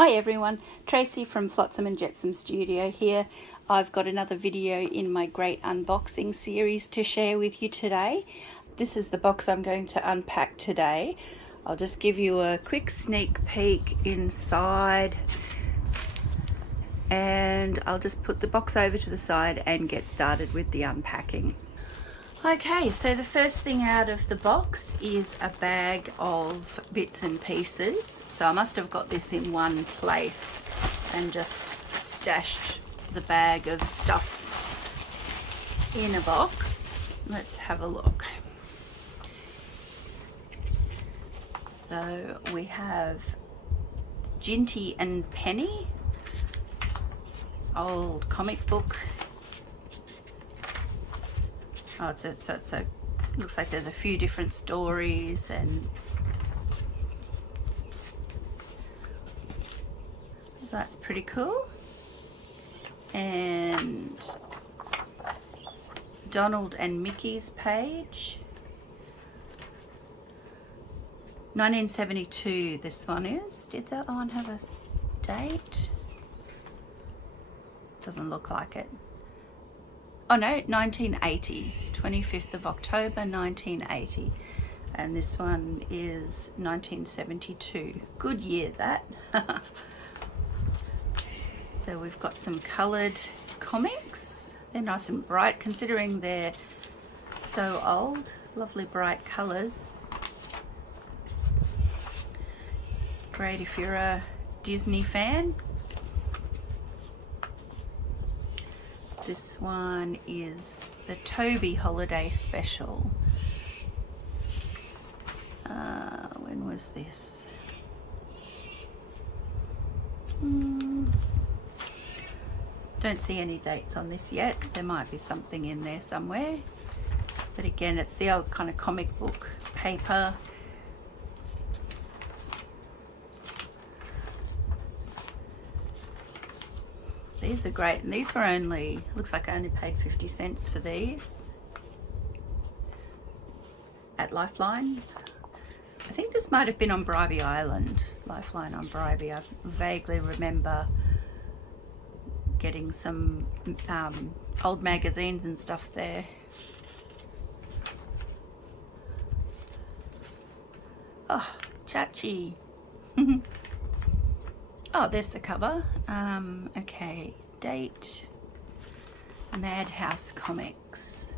Hi everyone, Tracy from Flotsam and Jetsam Studio here. I've got another video in my great unboxing series to share with you today. This is the box I'm going to unpack today. I'll just give you a quick sneak peek inside and I'll just put the box over to the side and get started with the unpacking. Okay, so the first thing out of the box is a bag of bits and pieces. So I must have got this in one place and just stashed the bag of stuff in a box. Let's have a look. So we have Ginty and Penny, old comic book. Oh, looks like there's a few different stories, and that's pretty cool. And Donald and Mickey's page. 1972 this one is. Did that one have a date? Doesn't look like it. Oh no, 1980, 25th of October 1980, and this one is 1972. Good year that. So we've got some coloured comics. They're nice and bright considering they're so old. Lovely bright colours. Great if you're a Disney fan. This one is the Toby Holiday Special. When was this? Don't see any dates on this yet. There might be something in there somewhere. But again, it's the old kind of comic book paper. These are great, and these were only, looks like I only paid 50 cents for these at Lifeline. I think this might have been on Bribie Island, Lifeline on Bribie. I vaguely remember getting some old magazines and stuff there. Oh, Chachi. Oh, there's the cover. Okay, date, Madhouse Comics.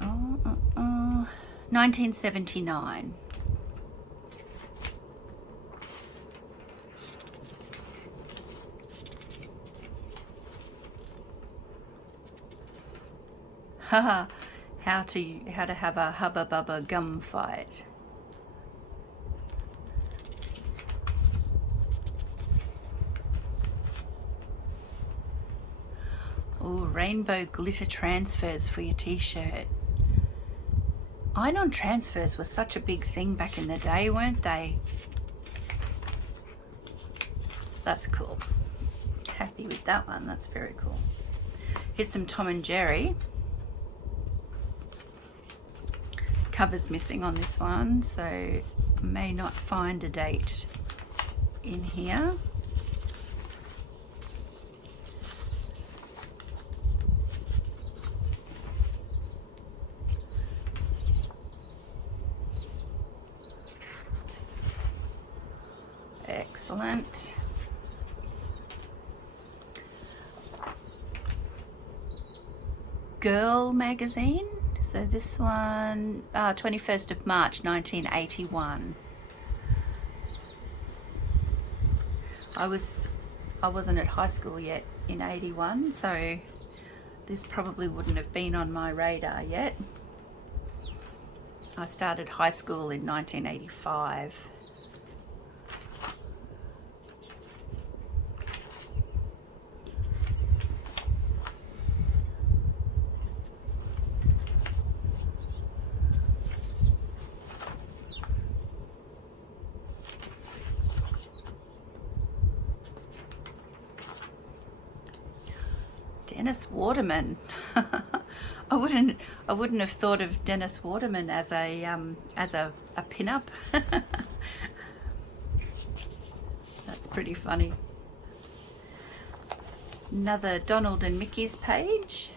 Oh, 1979. Haha. How to have a Hubba Bubba gum fight. Oh, rainbow glitter transfers for your t-shirt. Iron-on transfers were such a big thing back in the day, weren't they? That's cool. Happy with that one. That's very cool. Here's some Tom and Jerry. Cover's missing on this one, so I may not find a date in here. Excellent. Girl magazine. So this one, 21st of March 1981. I wasn't at high school yet in 81, so this probably wouldn't have been on my radar yet. I started high school in 1985. Dennis Waterman. I wouldn't have thought of Dennis Waterman as a pin-up. That's pretty funny. Another Donald and Mickey's page.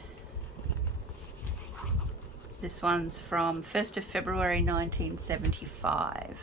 This one's from 1st of February 1975.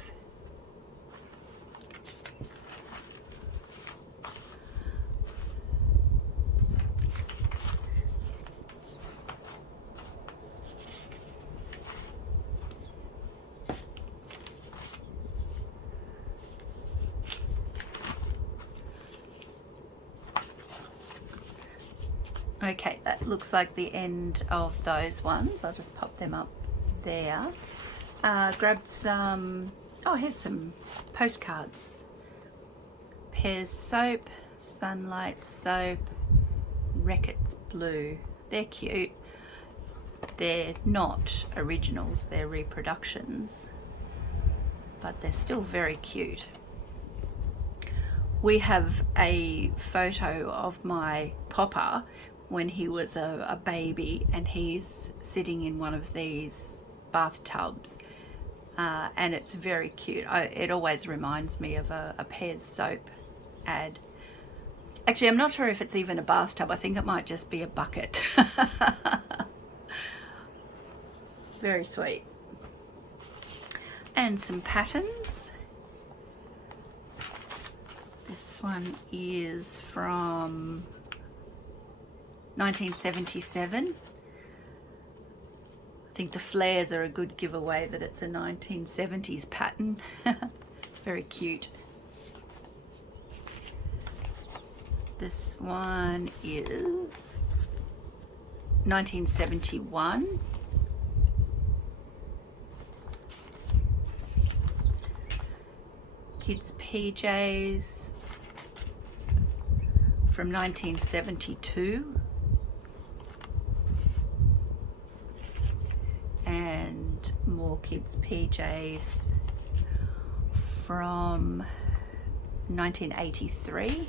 Okay, that looks like the end of those ones. I'll just pop them up there. Grabbed some, oh, here's some postcards. Pears soap, Sunlight soap, Reckitt's blue. They're cute. They're not originals, they're reproductions, but they're still very cute. We have a photo of my Popper when he was a baby, and he's sitting in one of these bathtubs, and it's very cute. It always reminds me of a Pears soap ad. Actually, I'm not sure if it's even a bathtub. I think it might just be a bucket. Very sweet. And some patterns. This one is from 1977. I think the flares are a good giveaway that it's a 1970s pattern. Very cute. This one is 1971. Kids PJs from 1972. And more kids PJs from 1983.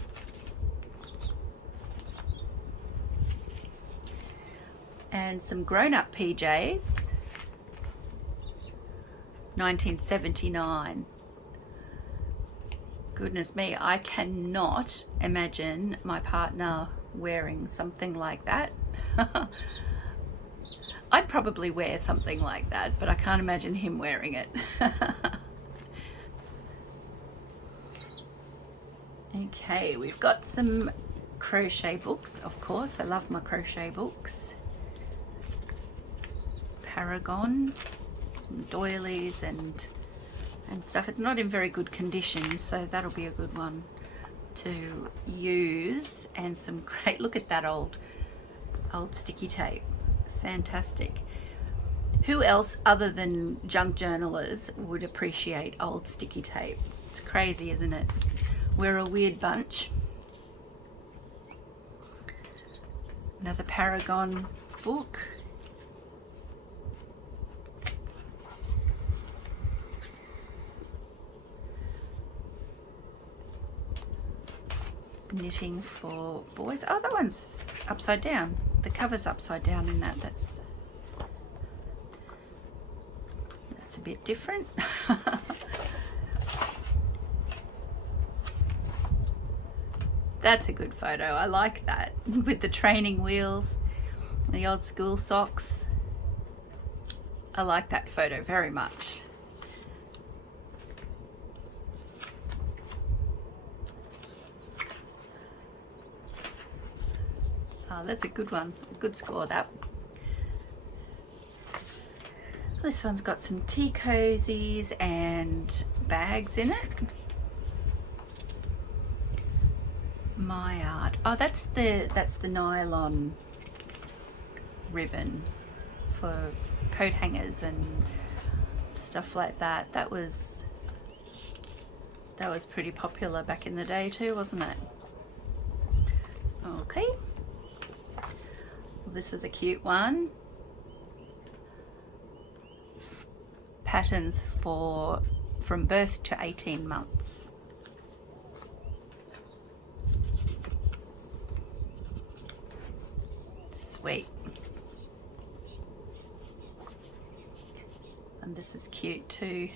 And some grown-up PJs, 1979. Goodness me, I cannot imagine my partner wearing something like that. I'd probably wear something like that, but I can't imagine him wearing it. Okay, we've got some crochet books, of course. I love my crochet books. Paragon, some doilies and stuff. It's not in very good condition, so that'll be a good one to use. And some great, look at that old sticky tape. Fantastic. Who else other than junk journalers would appreciate old sticky tape? It's crazy, isn't it? We're a weird bunch. Another Paragon book. Knitting for boys. Oh, that one's upside down. The cover's upside down in that. That's a bit different. That's a good photo. I like that. With the training wheels, the old school socks. I like that photo very much. Oh, that's a good one. A good score, that. This one's got some tea cozies and bags in it. My Art. Oh, that's the nylon ribbon for coat hangers and stuff like that. That was pretty popular back in the day too, wasn't it? Okay. This is a cute one. Patterns from birth to 18 months. Sweet. And this is cute too.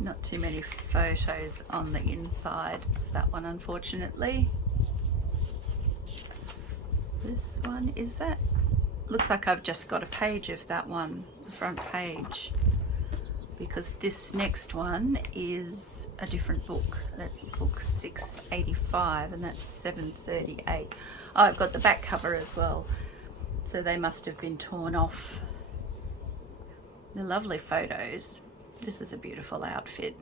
Not too many photos on the inside of that one, unfortunately. This one, is that? Looks like I've just got a page of that one, the front page, because this next one is a different book. That's book 685 and that's 738. Oh, I've got the back cover as well, so they must have been torn off. They're lovely photos. This is a beautiful outfit.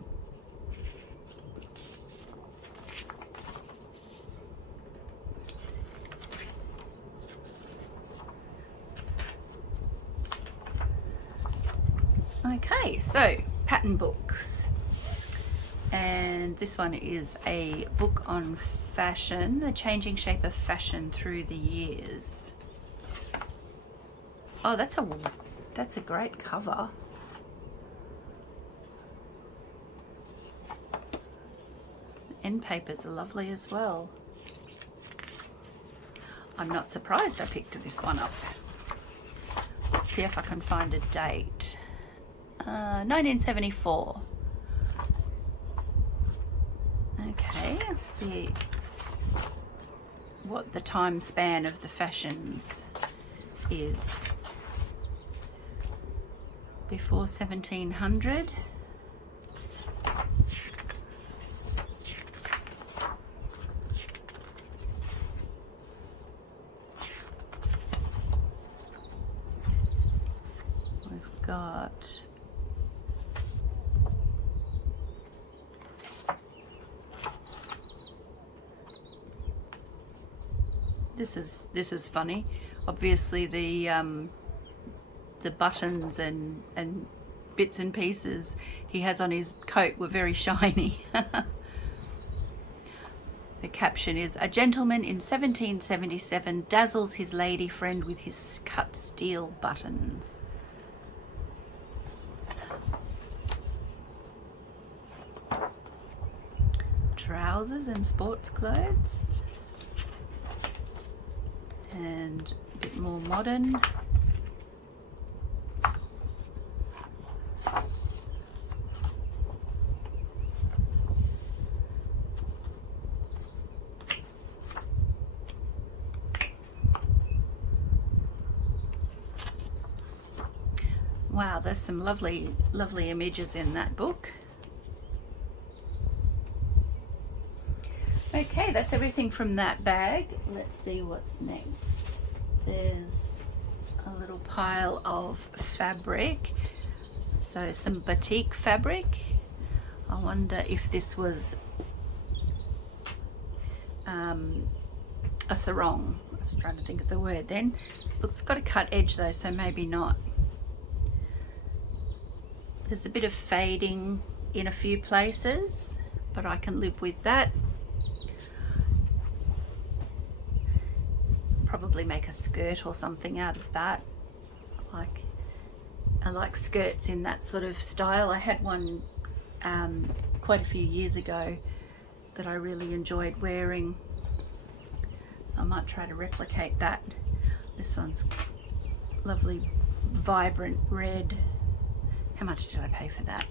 Okay, so pattern books, and this one is a book on fashion, the changing shape of fashion through the years. Oh, that's a great cover. End papers are lovely as well. I'm not surprised I picked this one up. Let's see if I can find a date. 1974. Okay, let's see what the time span of the fashions is. Before 1700. We've got this is funny. Obviously the buttons and bits and pieces he has on his coat were very shiny. The caption is, "A gentleman in 1777 dazzles his lady friend with his cut steel buttons." Trousers and sports clothes. And a bit more modern. Wow, there's some lovely images in that book. Okay, that's everything from that bag. Let's see what's next. There's a little pile of fabric. So some batik fabric. I wonder if this was a sarong. I was trying to think of the word then. Looks got a cut edge though, so maybe not. There's a bit of fading in a few places, but I can live with that. Probably make a skirt or something out of that. I like skirts in that sort of style. I had one quite a few years ago that I really enjoyed wearing, so I might try to replicate that. This one's lovely vibrant red. How much did I pay for that?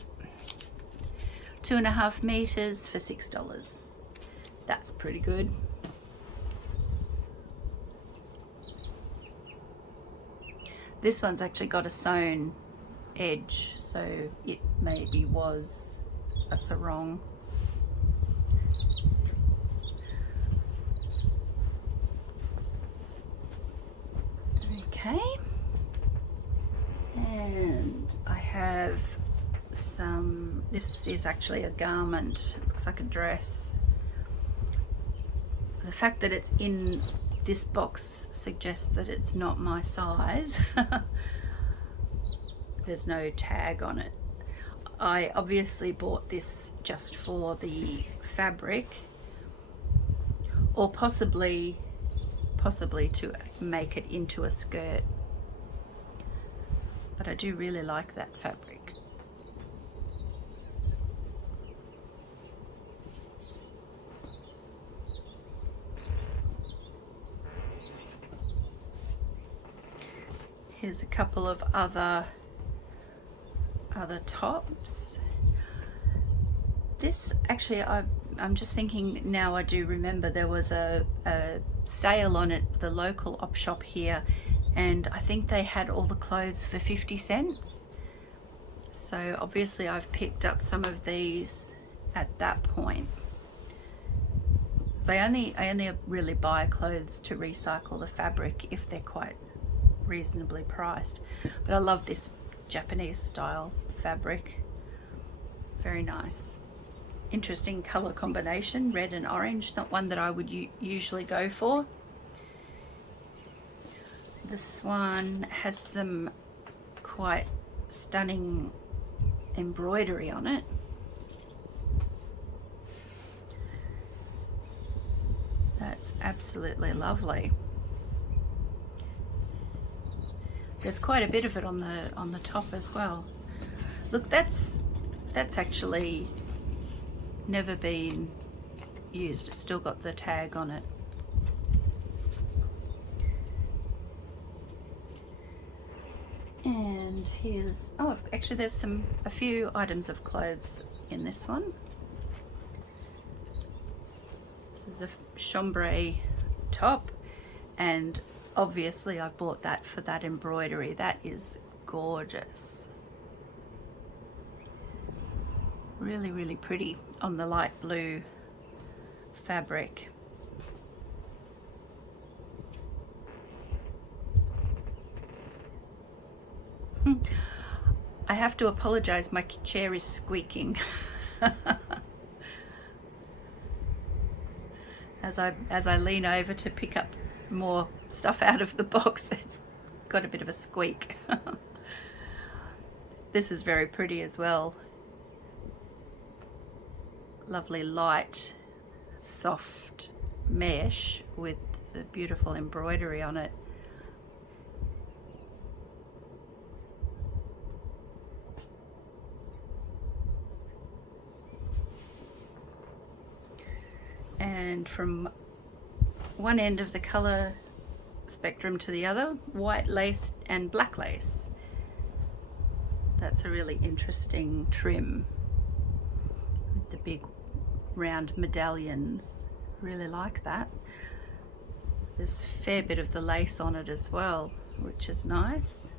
2.5 meters for $6. That's pretty good. This one's actually got a sewn edge, so it maybe was a sarong. Okay, and I have some, this is actually a garment, it looks like a dress. The fact that it's in this box suggests that it's not my size. There's no tag on it. I obviously bought this just for the fabric, or possibly to make it into a skirt, but I do really like that fabric. Here's a couple of other tops. This actually, I'm just thinking now, I do remember there was a sale on it, the local op shop here, and I think they had all the clothes for 50 cents. So obviously I've picked up some of these at that point. So I only really buy clothes to recycle the fabric if they're quite reasonably priced. But I love this Japanese style fabric. Very nice. Interesting color combination, red and orange. Not one that I would usually go for. This one has some quite stunning embroidery on it. That's absolutely lovely. There's quite a bit of it on the top as well. Look, that's actually never been used. It's still got the tag on it. And here's, oh, actually there's a few items of clothes in this one. This is a chambray top, and obviously I bought that for that embroidery. That is gorgeous. Really, really pretty on the light blue fabric. I have to apologize, my chair is squeaking. As I lean over to pick up more stuff out of the box, it's got a bit of a squeak. This is very pretty as well. Lovely light, soft mesh with the beautiful embroidery on it. And from one end of the color spectrum to the other, white lace and black lace. That's a really interesting trim with the big round medallions. Really like that. There's a fair bit of the lace on it as well, which is nice.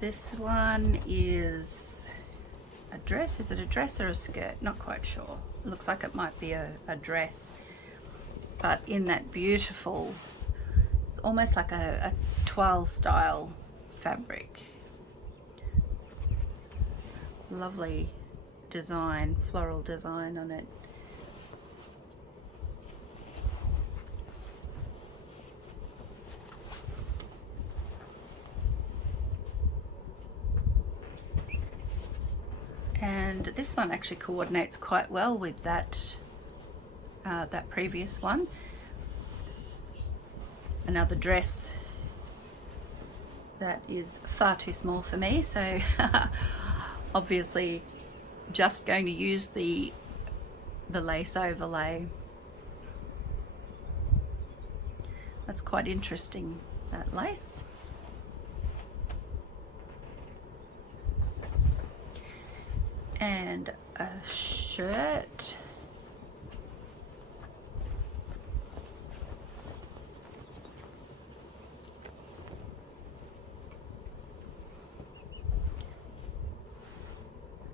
This one is a dress. Is it a dress or a skirt? Not quite sure. It looks like it might be a dress, but in that beautiful, it's almost like a toile style fabric. Lovely design, floral design on it. And this one actually coordinates quite well with that that previous one. Another dress that is far too small for me, so obviously just going to use the lace overlay. That's quite interesting, that lace. And a shirt.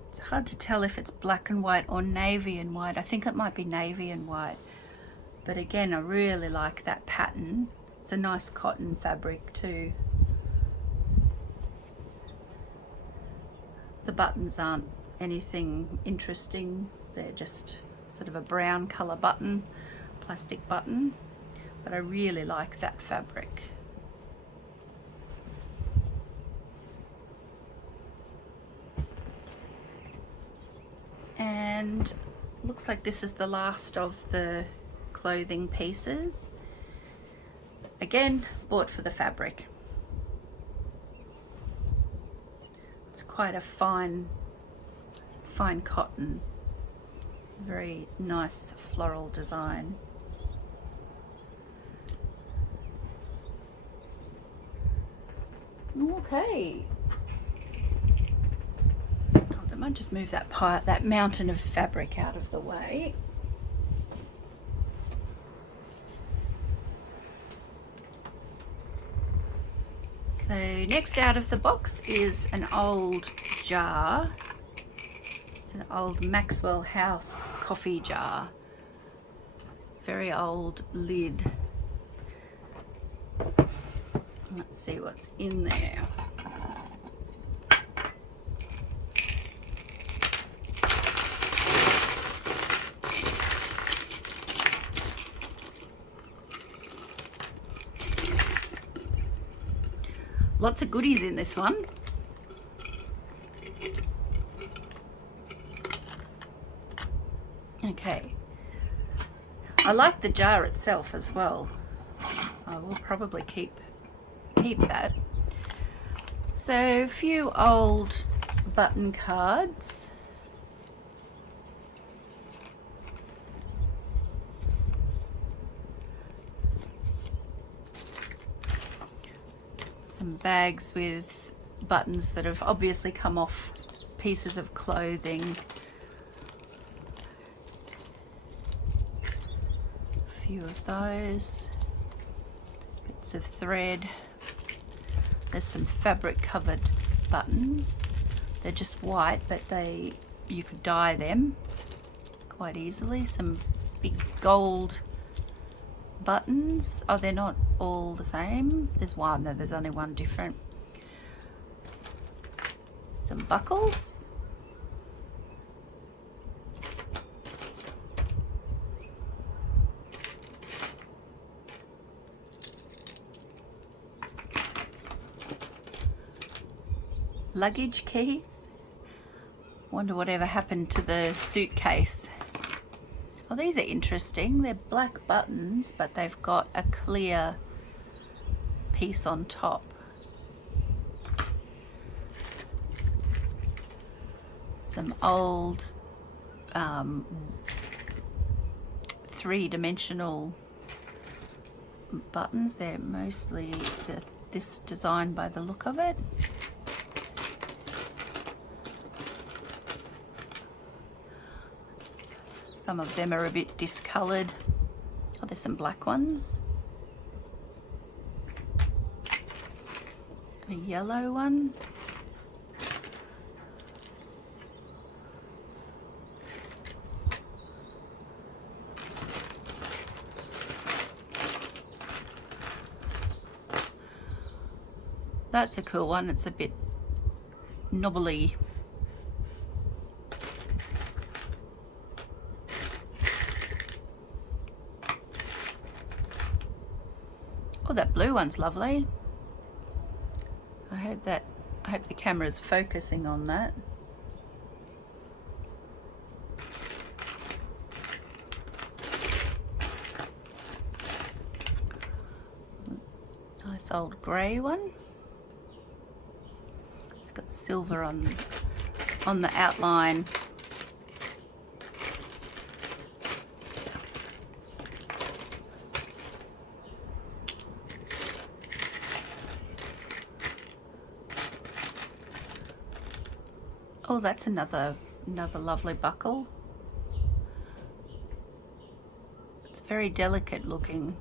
It's hard to tell if it's black and white or navy and white. I think it might be navy and white. But again, I really like that pattern. It's a nice cotton fabric too. The buttons aren't anything interesting. They're just sort of a brown color button, plastic button, but I really like that fabric. And looks like this is the last of the clothing pieces. Again, bought for the fabric. It's quite a fine cotton. Very nice floral design. Okay. I might just move that mountain of fabric out of the way. So next out of the box is an old jar. It's an old Maxwell House coffee jar. Very old lid. Let's see what's in there. Lots of goodies in this one. Okay. I like the jar itself as well. I will probably keep that. So a few old button cards. Some bags with buttons that have obviously come off pieces of clothing. A few of those. Bits of thread. There's some fabric covered buttons. They're just white, but you could dye them quite easily. Some big gold buttons. Oh, they're not all the same. There's one, though. There's only one different. Some buckles. Luggage keys. Wonder whatever happened to the suitcase. Oh, these are interesting. They're black buttons, but they've got a clear piece on top. Some old three-dimensional buttons. They're mostly this design by the look of it. Some of them are a bit discoloured. Oh, there's some black ones. A yellow one. That's a cool one. It's a bit knobbly. Oh, that blue one's lovely. I hope the camera's focusing on that. Nice old grey one. It's got silver on the outline. Oh, that's another lovely buckle. It's very delicate looking.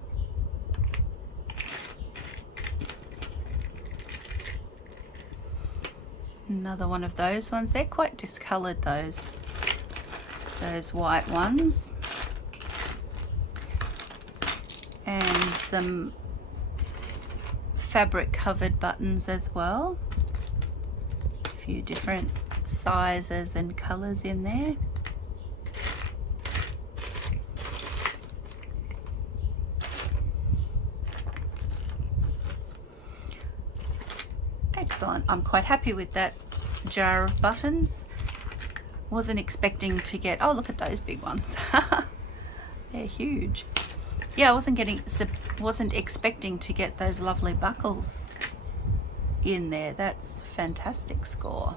Another one of those ones. They're quite discoloured, those white ones. And some fabric covered buttons as well. A few different sizes and colours in there. Excellent. I'm quite happy with that jar of buttons. Wasn't expecting to get, oh, look at those big ones. They're huge. Yeah, I wasn't expecting to get those lovely buckles in there. That's a fantastic score.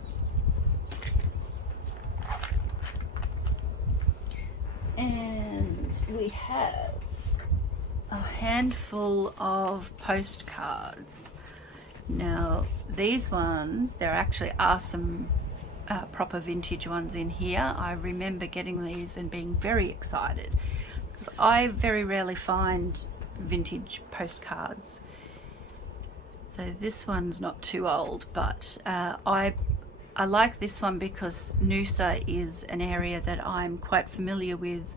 And we have a handful of postcards. Now these ones, there actually are some proper vintage ones in here. I remember getting these and being very excited because I very rarely find vintage postcards. So this one's not too old, but I like this one because Noosa is an area that I'm quite familiar with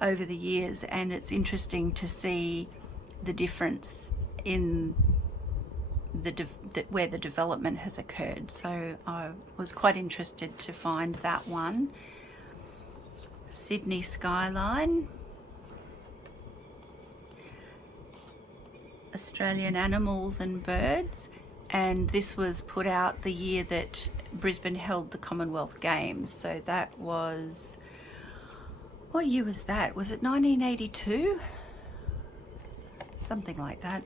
over the years, and it's interesting to see the difference in where the development has occurred. So I was quite interested to find that one. Sydney skyline, Australian animals and birds, and this was put out the year that Brisbane held the Commonwealth Games. So that was, what year was that? Was it 1982? Something like that.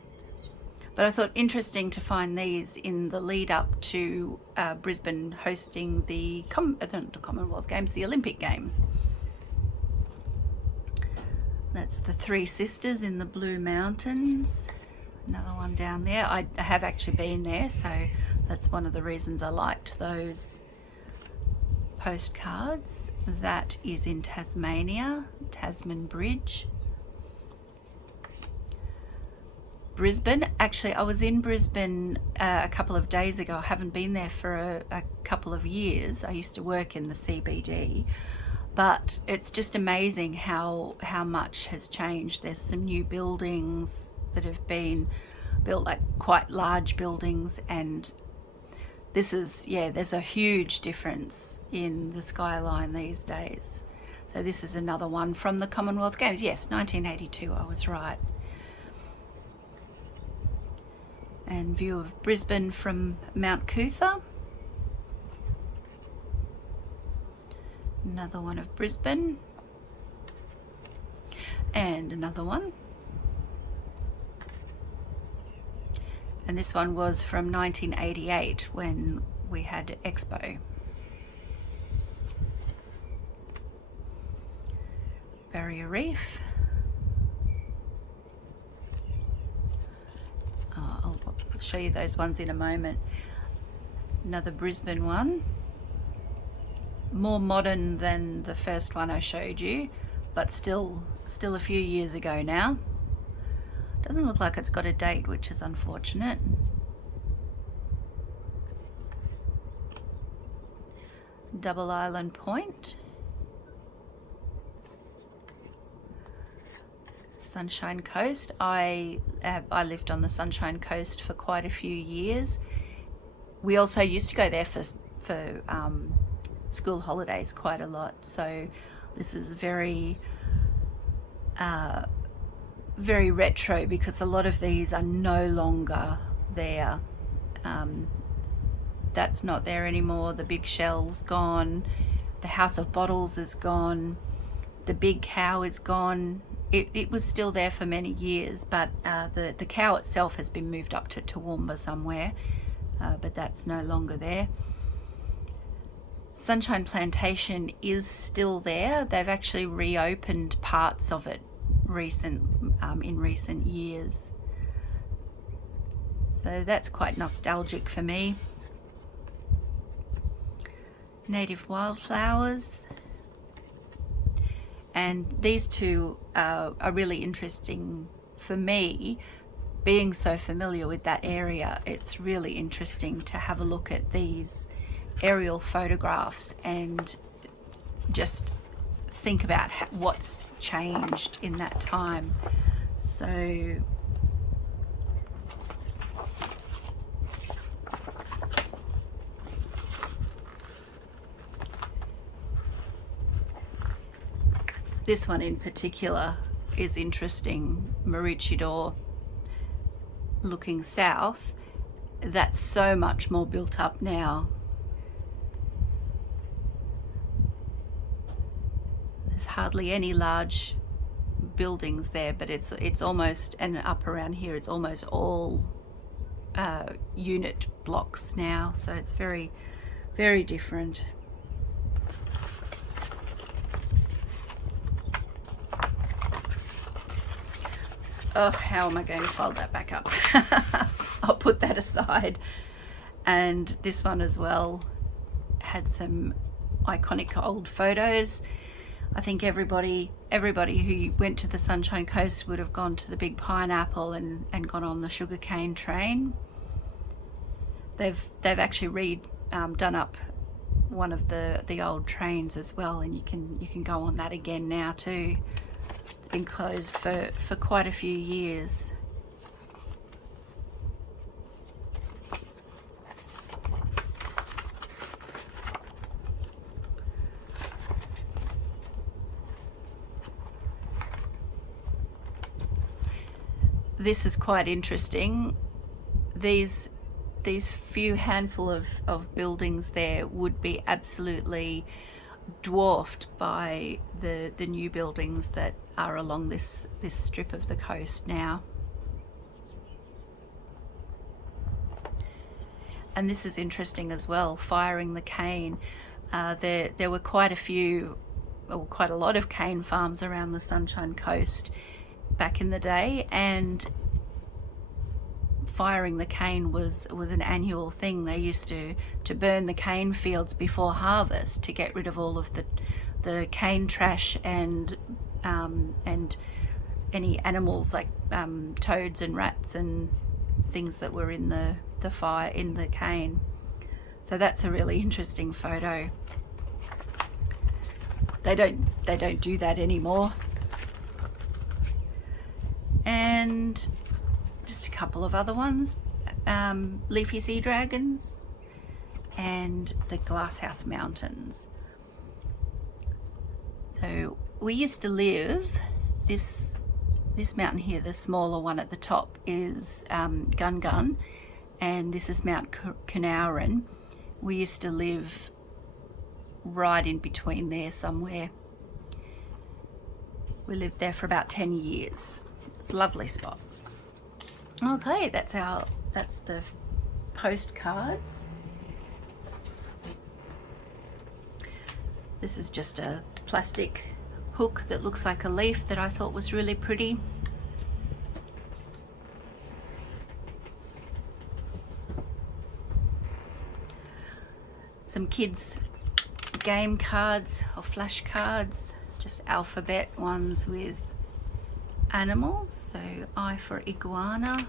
But I thought interesting to find these in the lead up to Brisbane hosting the Commonwealth Games, the Olympic Games. That's the Three Sisters in the Blue Mountains. Another one down there. I have actually been there, so that's one of the reasons I liked those postcards. That is in Tasmania, Tasman Bridge. Brisbane, actually I was in Brisbane a couple of days ago. I haven't been there for a couple of years. I used to work in the CBD, but it's just amazing how much has changed. There's some new buildings that have been built, like quite large buildings, and this is, yeah, there's a huge difference in the skyline these days. So this is another one from the Commonwealth Games. Yes, 1982, I was right. And view of Brisbane from Mount Cootha. Another one of Brisbane. And another one. And this one was from 1988 when we had Expo. Barrier Reef. I'll show you those ones in a moment. Another Brisbane one. More modern than the first one I showed you, but still a few years ago now. Doesn't look like it's got a date, which is unfortunate. Double Island Point. Sunshine Coast. I lived on the Sunshine Coast for quite a few years. We also used to go there for school holidays quite a lot. So this is very very retro because a lot of these are no longer there. That's not there anymore. The Big Shell's gone. The House of Bottles is gone. The Big Cow is gone. It was still there for many years, but the cow itself has been moved up to Toowoomba somewhere, but that's no longer there. Sunshine Plantation is still there. They've actually reopened parts of it in recent years. So that's quite nostalgic for me. Native wildflowers. And these two are really interesting for me. Being so familiar with that area, it's really interesting to have a look at these aerial photographs and just think about what's changed in that time. So this one in particular is interesting. Maroochydore looking south, that's so much more built up now. There's hardly any large buildings there, but it's almost, and up around here it's almost all unit blocks now, so it's very, very different. Oh, how am I going to fold that back up? I'll put that aside. And this one as well had some iconic old photos. I think everybody who went to the Sunshine Coast would have gone to the big pineapple and gone on the sugarcane train. They've actually done up one of the old trains as well, and you can go on that again now too. It's been closed for quite a few years. This is quite interesting. These few handful of buildings there would be absolutely dwarfed by the new buildings that are along this strip of the coast now. And this is interesting as well, firing the cane. There were quite a lot of cane farms around the Sunshine Coast back in the day, and firing the cane was an annual thing. They used to burn the cane fields before harvest to get rid of all of the cane trash and any animals like toads and rats and things that were in the fire in the cane. So that's a really interesting photo. They don't do that anymore. And just a couple of other ones, leafy sea dragons and the Glasshouse Mountains. So we used to live, this mountain here, the smaller one at the top, is Gun Gun, and this is Mount Canowrin. We used to live right in between there somewhere. We lived there for about 10 years. It's a lovely spot. Okay, that's the postcards. This is just a plastic hook that looks like a leaf that I thought was really pretty. Some kids' game cards or flash cards, just alphabet ones with animals. So I for iguana,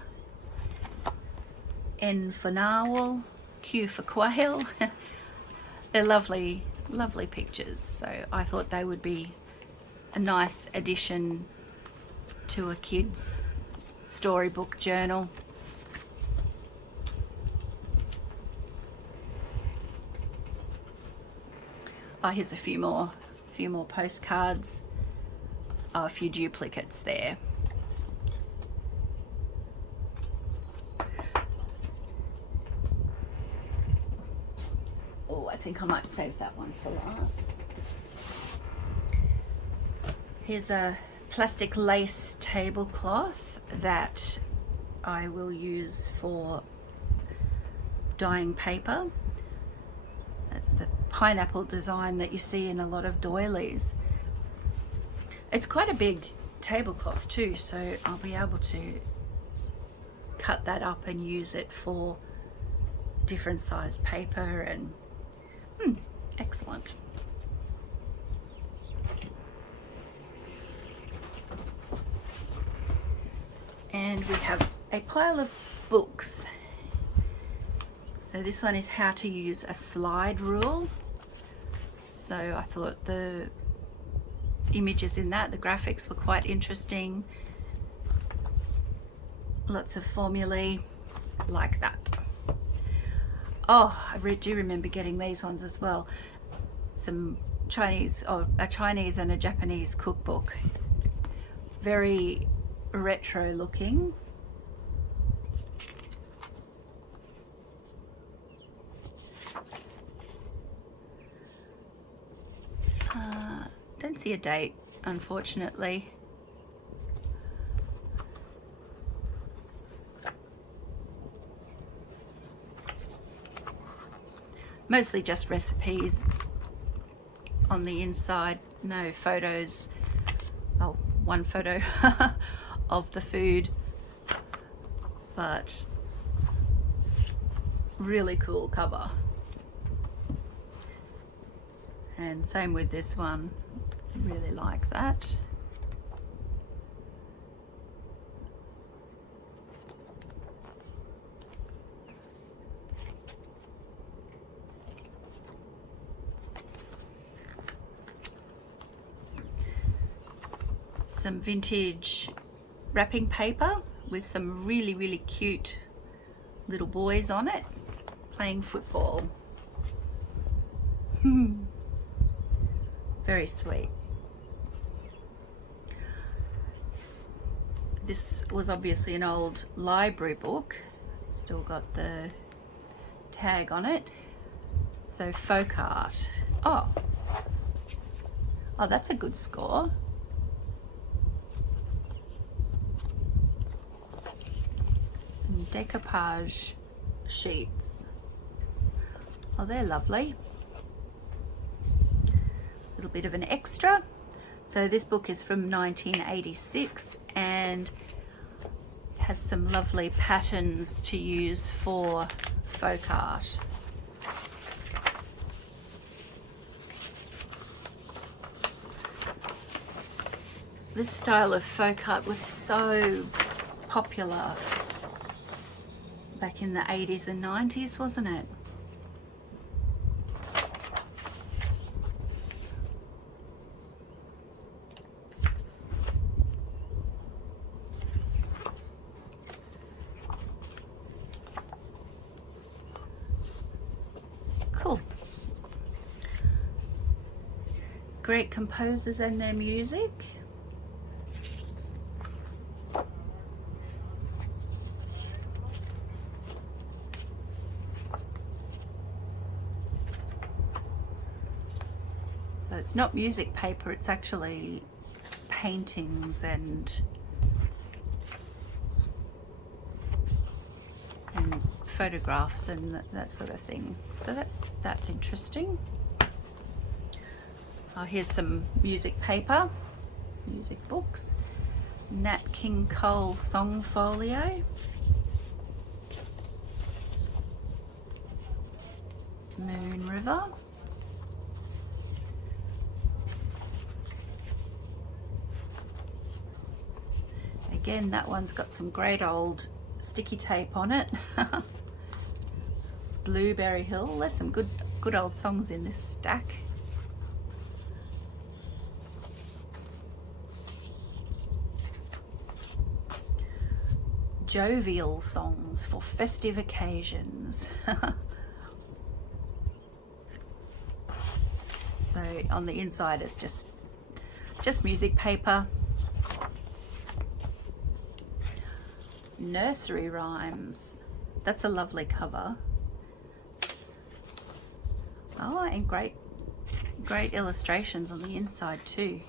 N for narwhal, Q for quail. They're lovely pictures, so I thought they would be a nice addition to a kid's storybook journal. Oh, here's a few more postcards. Oh, a few duplicates there. Oh, I think I might save that one for last. Here's a plastic lace tablecloth that I will use for dyeing paper. That's the pineapple design that you see in a lot of doilies. It's quite a big tablecloth too, so I'll be able to cut that up and use it for different size paper, and excellent. And we have a pile of books. So this one is how to use a slide rule. So I thought the images in that, the graphics were quite interesting. Lots of formulae like that. Oh, I do remember getting these ones as well. Some Chinese, or a Chinese and a Japanese cookbook. Very retro looking. Don't see a date, unfortunately. Mostly just recipes on the inside, no photos. Oh, one photo of the food, but really cool cover. And same with this one, really like that. Some vintage wrapping paper with some really cute little boys on it playing football. Very sweet. This was obviously an old library book, still got the tag on it. So folk art. Oh, that's a good score. Some decoupage sheets. Oh, they're lovely. A little bit of an extra. So this book is from 1986 and has some lovely patterns to use for folk art. This style of folk art was so popular back in the 80s and 90s, wasn't it? Cool. Great composers and their music. So it's not music paper, it's actually paintings and photographs and that sort of thing. So that's interesting. Oh, here's some music paper, music books. Nat King Cole song folio. Moon River. Again, that one's got some great old sticky tape on it. Blueberry Hill. There's some good old songs in this stack. Jovial songs for festive occasions. So on the inside it's just music paper. Nursery rhymes. That's a lovely cover. Oh, and great illustrations on the inside too.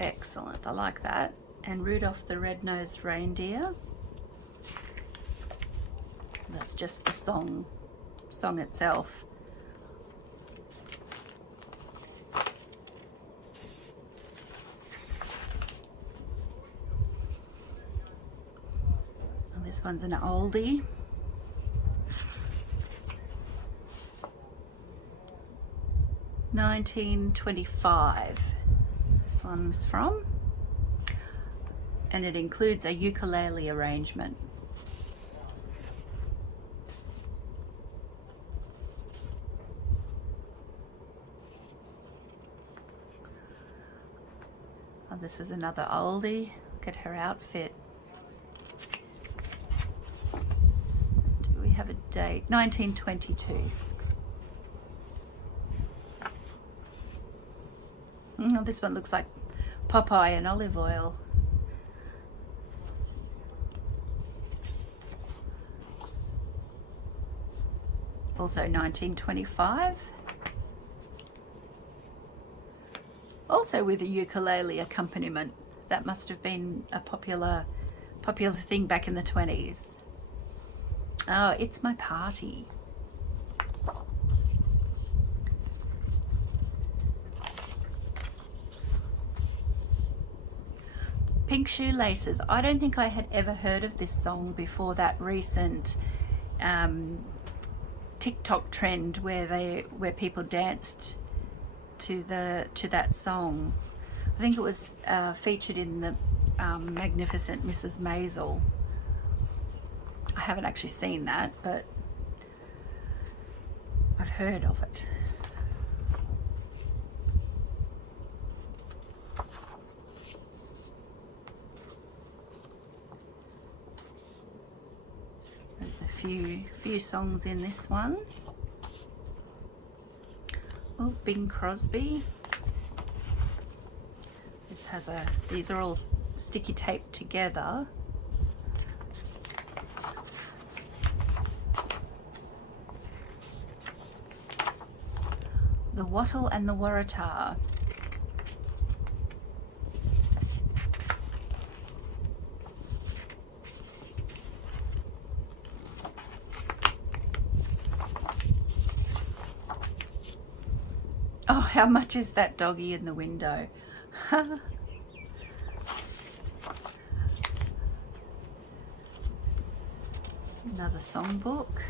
Excellent, I like that. And Rudolph the Red-Nosed Reindeer. That's just the song itself. And this one's an oldie. $19.25. This one's from. And it includes a ukulele arrangement. Oh, this is another oldie. Look at her outfit. Do we have a date? 1922. Oh, this one looks like Popeye and olive oil. Also 1925. Also with a ukulele accompaniment. That must have been a popular thing back in the 20s. Oh, It's My Party. Pink Shoelaces. I don't think I had ever heard of this song before that recent TikTok trend where people danced to that song. I think it was featured in the Magnificent Mrs. Maisel. I haven't actually seen that, but I've heard of it. There's a few songs in this one. Oh, Bing Crosby. This has these are all sticky taped together. The Wattle and the Waratah. Oh, how much is that doggy in the window? Another songbook.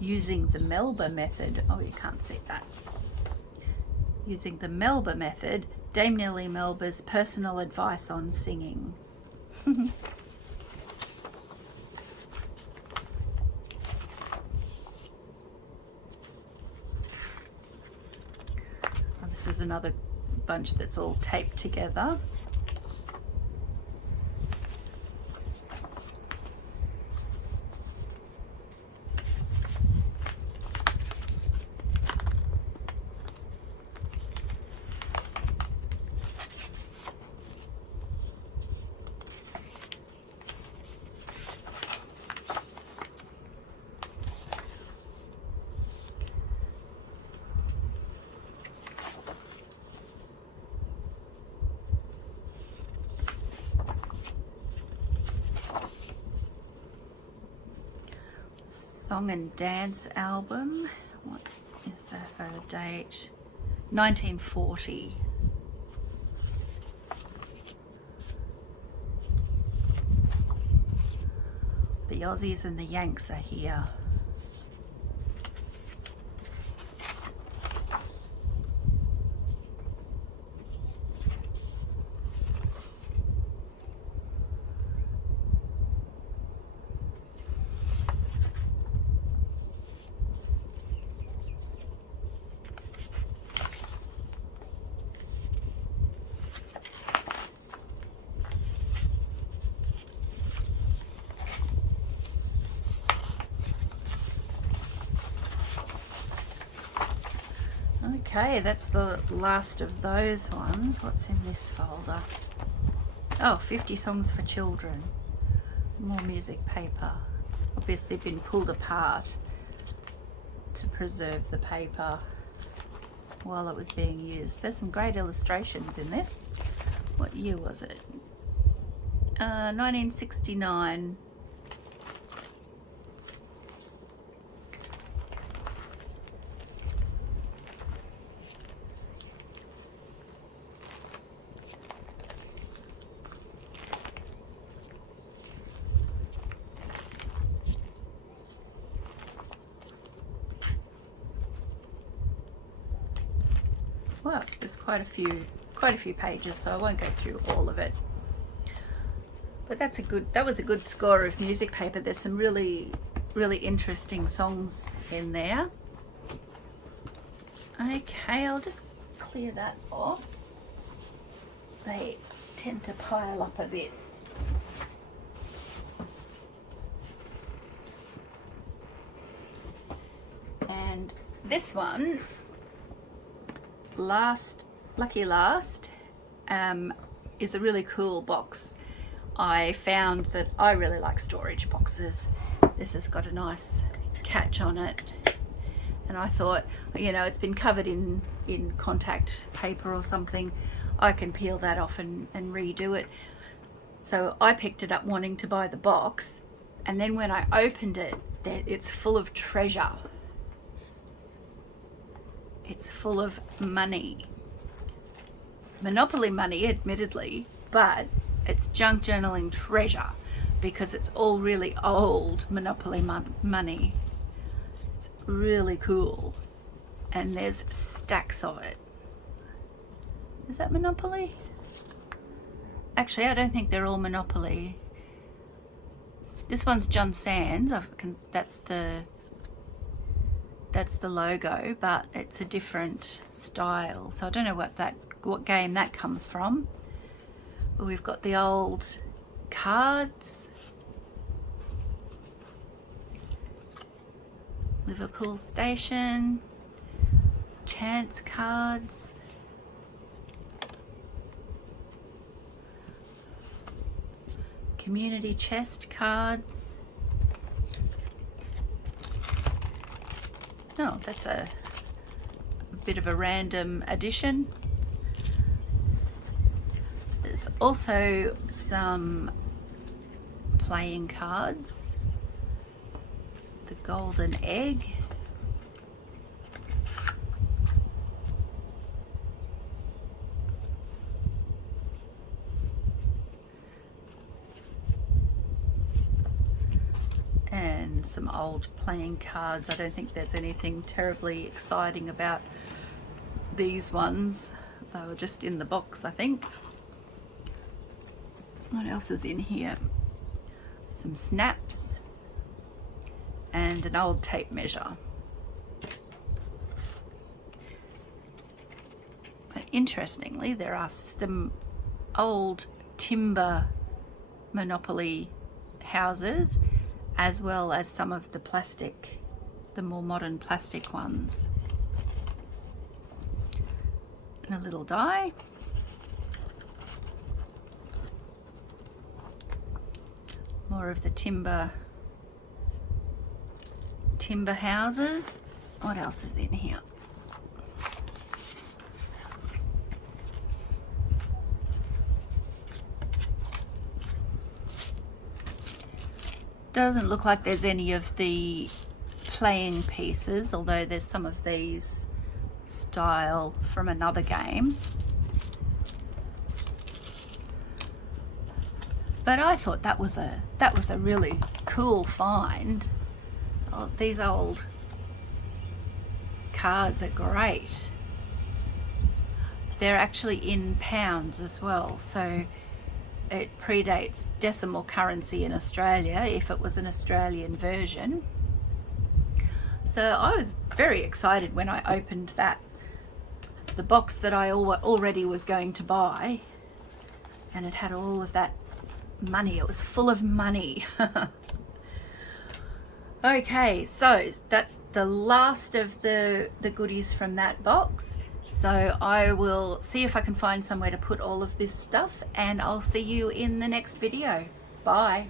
Using the Melba method. Oh, you can't see that. Using the Melba method, Dame Nellie Melba's personal advice on singing. Oh, this is another bunch that's all taped together. Song and dance album. What is that for a date? 1940. The Aussies and the Yanks are here. Okay, that's the last of those ones. What's in this folder? Oh, 50 songs for children. More music paper. Obviously been pulled apart to preserve the paper while it was being used. There's some great illustrations in this. What year was it? 1969. Well, there's quite a few pages, so I won't go through all of it. But that was a good score of music paper. There's some really interesting songs in there. Okay, I'll just clear that off. They tend to pile up a bit. And this one, Lucky Last, is a really cool box. I found that I really like storage boxes. This has got a nice catch on it, and I thought, you know, it's been covered in in contact paper or something, I can peel that off and redo it. So I picked it up wanting to buy the box, and then when I opened it, it's full of treasure. It's full of money. Monopoly money, admittedly, but it's junk journaling treasure because it's all really old Monopoly money. It's really cool. And there's stacks of it. Is that Monopoly? Actually, I don't think they're all Monopoly. This one's John Sands. That's the logo, but it's a different style. So I don't know what game that comes from. But we've got the old cards. Liverpool Station. Chance cards. Community chest cards. Oh, that's a bit of a random addition. There's also some playing cards. The golden egg. And some old playing cards. I don't think there's anything terribly exciting about these ones. They were just in the box, I think. What else is in here? Some snaps and an old tape measure. But interestingly, there are some old timber Monopoly houses, as well as some of the plastic, the more modern plastic ones. And a little die. More of the timber houses. What else is in here? Doesn't look like there's any of the playing pieces, although there's some of these style from another game. But I thought that was a really cool find. Oh, these old cards are great. They're actually in pounds as well, so it predates decimal currency in Australia, if it was an Australian version. So I was very excited when I opened the box that I already was going to buy, and it had all of that money. It was full of money. Okay, so that's the last of the goodies from that box. So I will see if I can find somewhere to put all of this stuff, and I'll see you in the next video. Bye.